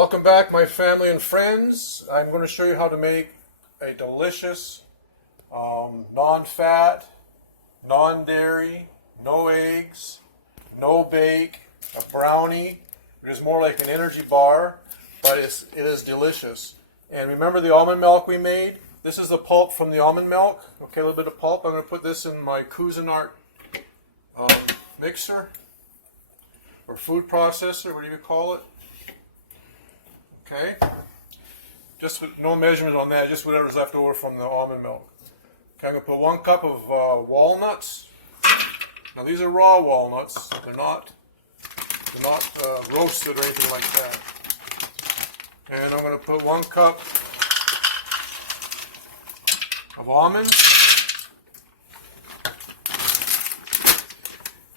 Welcome back, my family and friends. I'm going to show you how to make a delicious non-fat, non-dairy, no eggs, no bake, a brownie. It is more like an energy bar, but it is delicious. And remember the almond milk we made? This is the pulp from the almond milk. Okay, a little bit of pulp. I'm going to put this in my Cuisinart mixer or food processor, whatever you call it. Okay, just with no measurement on that, just whatever's left over from the almond milk. Okay, I'm going to put 1 cup of walnuts. Now these are raw walnuts. They're not roasted or anything like that. And I'm going to put 1 cup of almonds.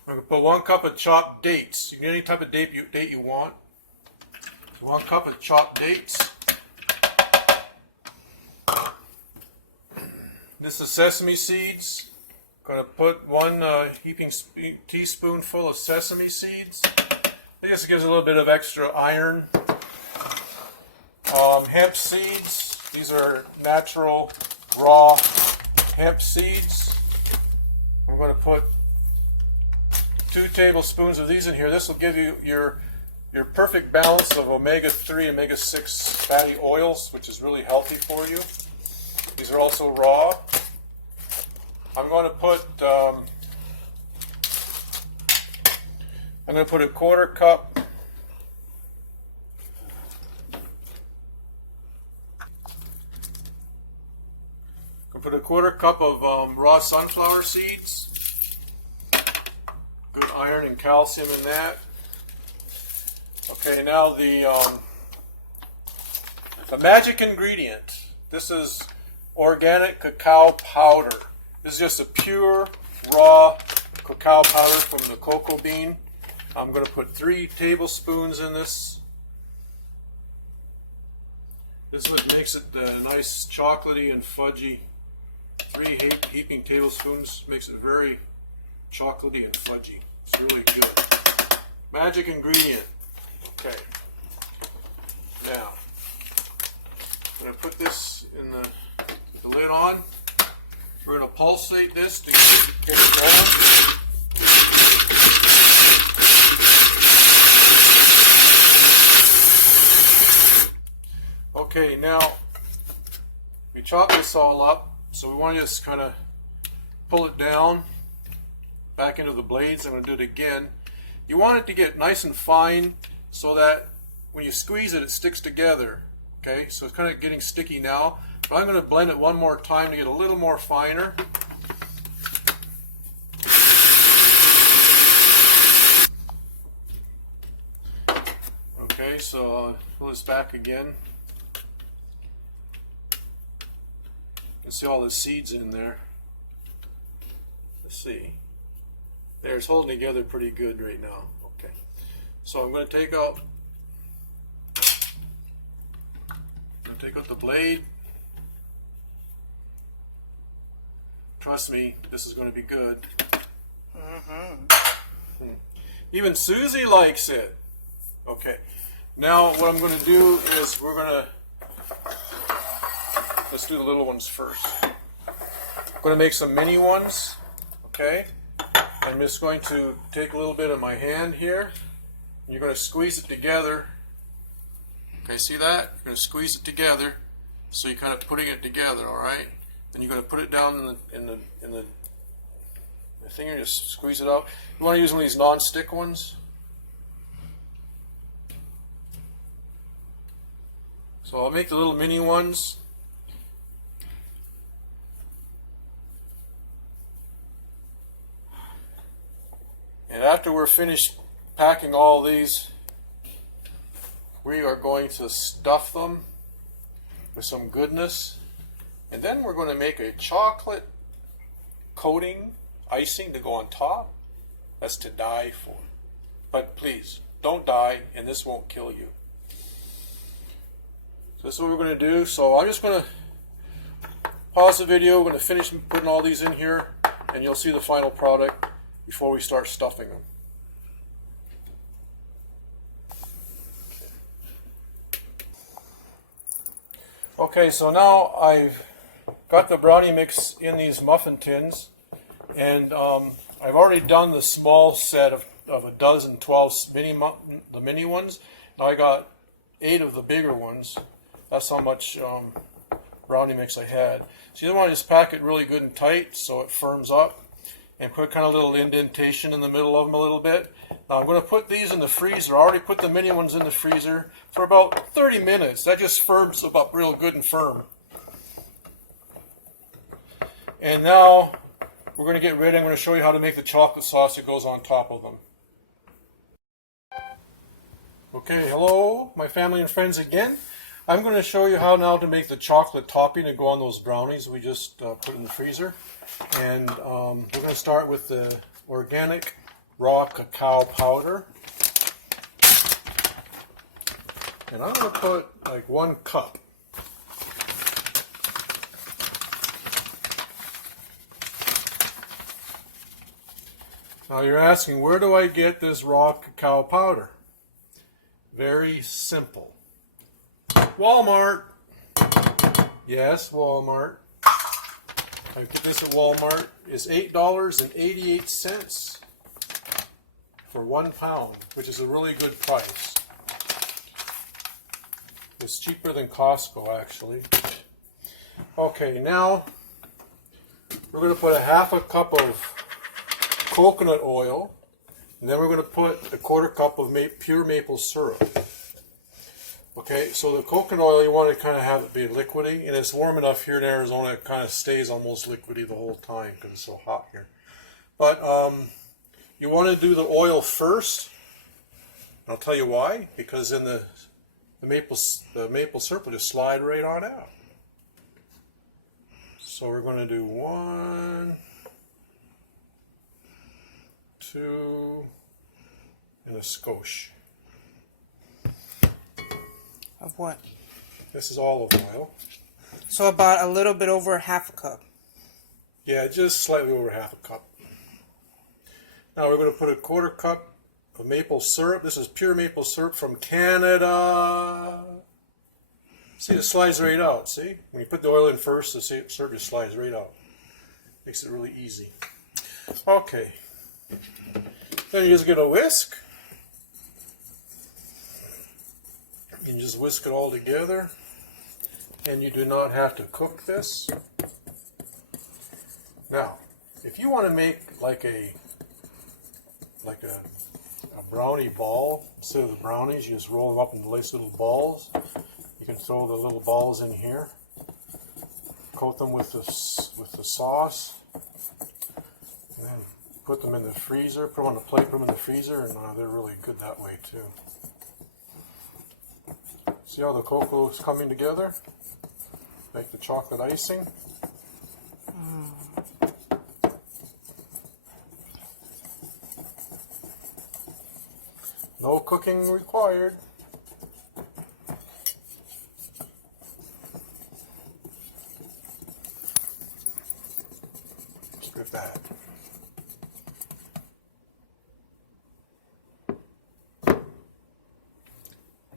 I'm going to put 1 cup of chopped dates. You can get any type of date you want. 1 cup of chopped dates. This is sesame seeds. I'm going to put 1 heaping teaspoonful of sesame seeds. I guess it gives a little bit of extra iron. Hemp seeds. These are natural, raw hemp seeds. I'm going to put 2 tablespoons of these in here. This will give you your perfect balance of omega-3, omega-6 fatty oils, which is really healthy for you. These are also raw. I'm going to put a 1/4 cup of raw sunflower seeds. Good iron and calcium in that. Okay, now the magic ingredient. This is organic cacao powder. This is just a pure, raw cacao powder from the cocoa bean. I'm going to put 3 tablespoons in this. This is what makes it nice, chocolatey and fudgy. 3 heaping tablespoons makes it very chocolatey and fudgy. It's really good. Magic ingredient. Okay, now I'm going to put this in the lid on. We're going to pulsate this to get it going. Okay, now we chop this all up, so we want to just kind of pull it down back into the blades. I'm going to do it again. You want it to get nice and fine, so that when you squeeze it, it sticks together. Okay, so it's kind of getting sticky now, but I'm going to blend it one more time to get a little more finer. Okay, so I'll pull this back again. You can see all the seeds in there. Let's see. There, it's holding together pretty good right now. Okay. So I'm going to take out the blade. Trust me, this is going to be good. Even Susie likes it. Okay. Now what I'm going to do is let's do the little ones first. I'm going to make some mini ones. Okay. I'm just going to take a little bit of my hand here. You're going to squeeze it together. Okay, see that? You're going to squeeze it together, so you're kind of putting it together, all right? Then you're going to put it down in the thing and just squeeze it out. You want to use one of these non-stick ones. So I'll make the little mini ones. And after we're finished packing all these, we are going to stuff them with some goodness. And then we're going to make a chocolate coating, icing to go on top. That's to die for. But please, don't die, and this won't kill you. So this is what we're going to do. So I'm just going to pause the video. We're going to finish putting all these in here, and you'll see the final product before we start stuffing them. Okay, so now I've got the brownie mix in these muffin tins, and I've already done the small set of a dozen, 12 the mini ones. Now I got 8 of the bigger ones. That's how much brownie mix I had. So you want to just pack it really good and tight so it firms up, and put kind of a little indentation in the middle of them a little bit. Now I'm going to put these in the freezer. I already put the mini ones in the freezer for about 30 minutes. That just firms them up real good and firm. And now we're going to get ready. I'm going to show you how to make the chocolate sauce that goes on top of them. Okay, hello my family and friends again. I'm going to show you how now to make the chocolate topping to go on those brownies we just put in the freezer. And we're going to start with the organic raw cacao powder. And I'm going to put like 1 cup. Now you're asking, where do I get this raw cacao powder? Very simple. Walmart. Yes, Walmart. I get this at Walmart. It's $8.88 for 1 pound, which is a really good price. It's cheaper than Costco, actually. Okay, now we're going to put a 1/2 cup of coconut oil, and then we're going to put a 1/4 cup of pure maple syrup. Okay, so the coconut oil, you want to kind of have it be liquidy, and it's warm enough here in Arizona it kind of stays almost liquidy the whole time because it's so hot here. But you want to do the oil first. I'll tell you why. Because then the maple syrup will just slide right on out. So we're going to do 1, 2, and a skosh. Of what? This is olive oil. So about a little bit over 1/2 cup. Yeah, just slightly over 1/2 cup. Now we're going to put a 1/4 cup of maple syrup. This is pure maple syrup from Canada. See, it slides right out. See? When you put the oil in first, the syrup just slides right out. Makes it really easy. Okay. Then you just get a whisk. You just whisk it all together, and you do not have to cook this. Now, if you want to make like a brownie ball, instead of the brownies, you just roll them up into nice little balls. You can throw the little balls in here, coat them with the sauce, and then put them in the freezer. Put them on a plate, put them in the freezer, and they're really good that way too. See how the cocoa is coming together? Make the chocolate icing. No cooking required. Just like that.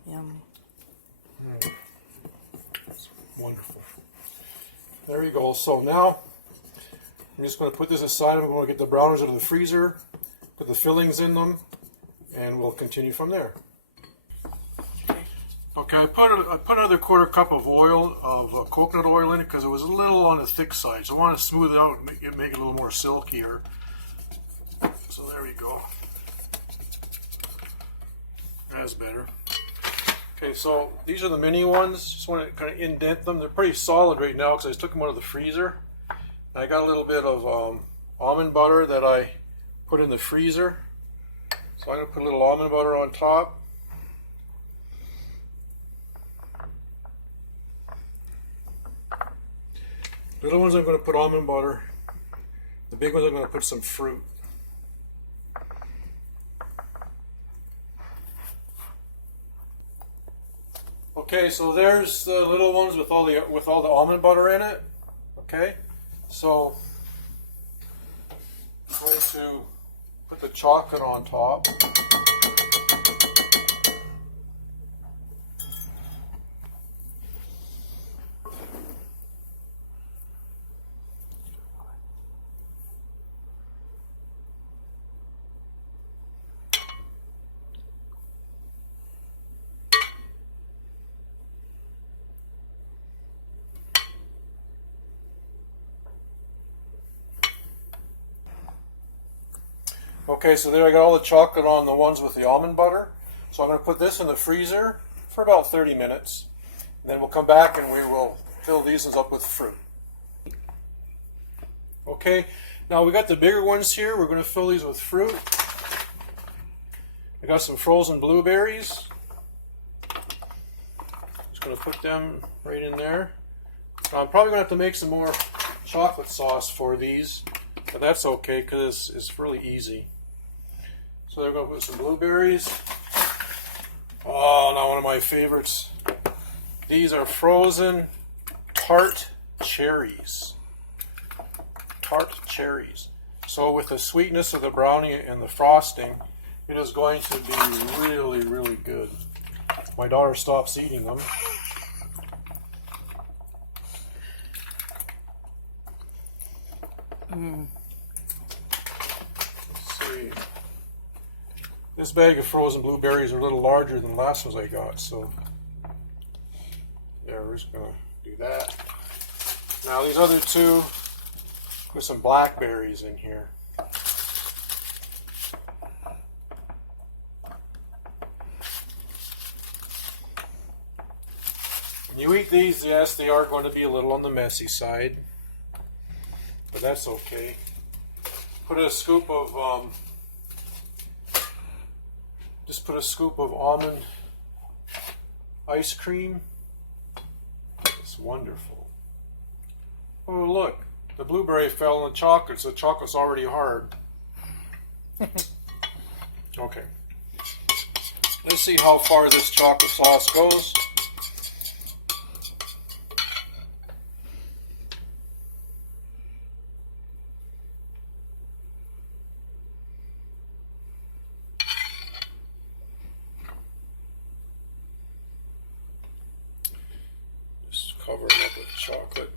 Yum. Wonderful. There you go. So now I'm just going to put this aside. I'm going to get the brownies out of the freezer, put the fillings in them, and we'll continue from there. Okay, I put another 1/4 cup of oil, of coconut oil in it because it was a little on the thick side. So I want to smooth it out and make it a little more silkier. So there we go. That's better. Okay, so these are the mini ones. Just want to kind of indent them. They're pretty solid right now because I just took them out of the freezer. And I got a little bit of almond butter that I put in the freezer. So I'm going to put a little almond butter on top. Little ones I'm going to put almond butter. The big ones I'm going to put some fruit. Okay, so there's the little ones with all the almond butter in it. Okay, so I'm going to put the chocolate on top. Okay, so there I got all the chocolate on the ones with the almond butter. So I'm going to put this in the freezer for about 30 minutes. And then we'll come back and we will fill these ones up with fruit. Okay, now we got the bigger ones here. We're going to fill these with fruit. I got some frozen blueberries. Just going to put them right in there. I'm probably going to have to make some more chocolate sauce for these, but that's okay because it's really easy. So they're going to put some blueberries. Oh, now one of my favorites. These are frozen tart cherries. Tart cherries. So with the sweetness of the brownie and the frosting, it is going to be really, really good. My daughter stops eating them. Let's see. This bag of frozen blueberries are a little larger than the last ones I got, so yeah, we're just gonna do that. Now these other two, with some blackberries in here. When you eat these, yes, they are going to be a little on the messy side, but that's okay. Put a scoop of just put a scoop of almond ice cream. It's wonderful. Oh look, the blueberry fell in the chocolate, so the chocolate's already hard. Okay. Let's see how far this chocolate sauce goes. Cover them up with chocolate.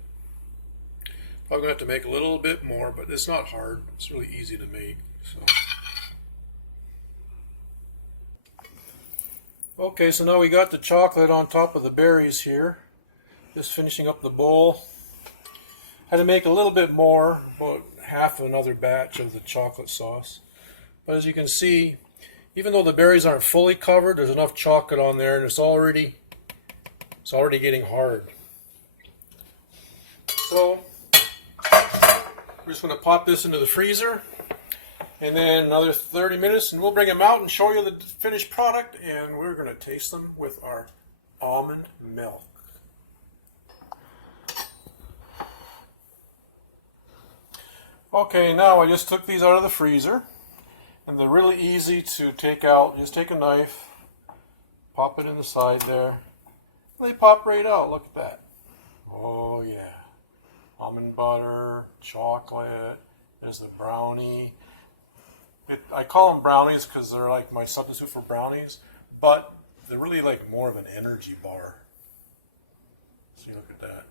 I'm going to have to make a little bit more, but it's not hard. It's really easy to make. So. Okay, so now we got the chocolate on top of the berries here. Just finishing up the bowl. Had to make a little bit more, about half another batch of the chocolate sauce. But as you can see, even though the berries aren't fully covered, there's enough chocolate on there, and it's already getting hard. So we're just going to pop this into the freezer, and then another 30 minutes, and we'll bring them out and show you the finished product, and we're going to taste them with our almond milk. Okay, now I just took these out of the freezer, and they're really easy to take out. Just take a knife, pop it in the side there, and they pop right out. Look at that. Oh yeah. Almond butter, chocolate, there's the brownie. I call them brownies because they're like my substitute for brownies, but they're really like more of an energy bar. See, look at that.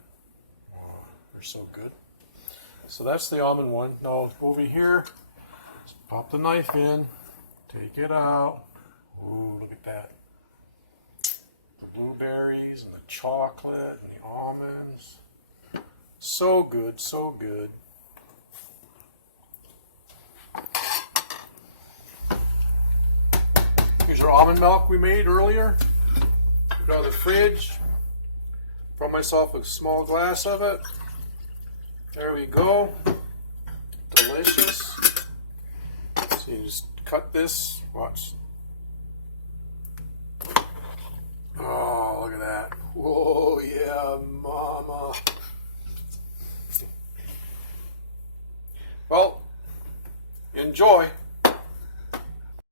Oh, they're so good. So that's the almond one. Now over here, just pop the knife in, take it out. Ooh, look at that. The blueberries and the chocolate and the almonds. So good, so good. Here's our almond milk we made earlier. Put it out of the fridge. Brought myself a small glass of it. There we go. Delicious. So you just cut this. Watch. Oh, look at that. Whoa, yeah, mama. Well, enjoy.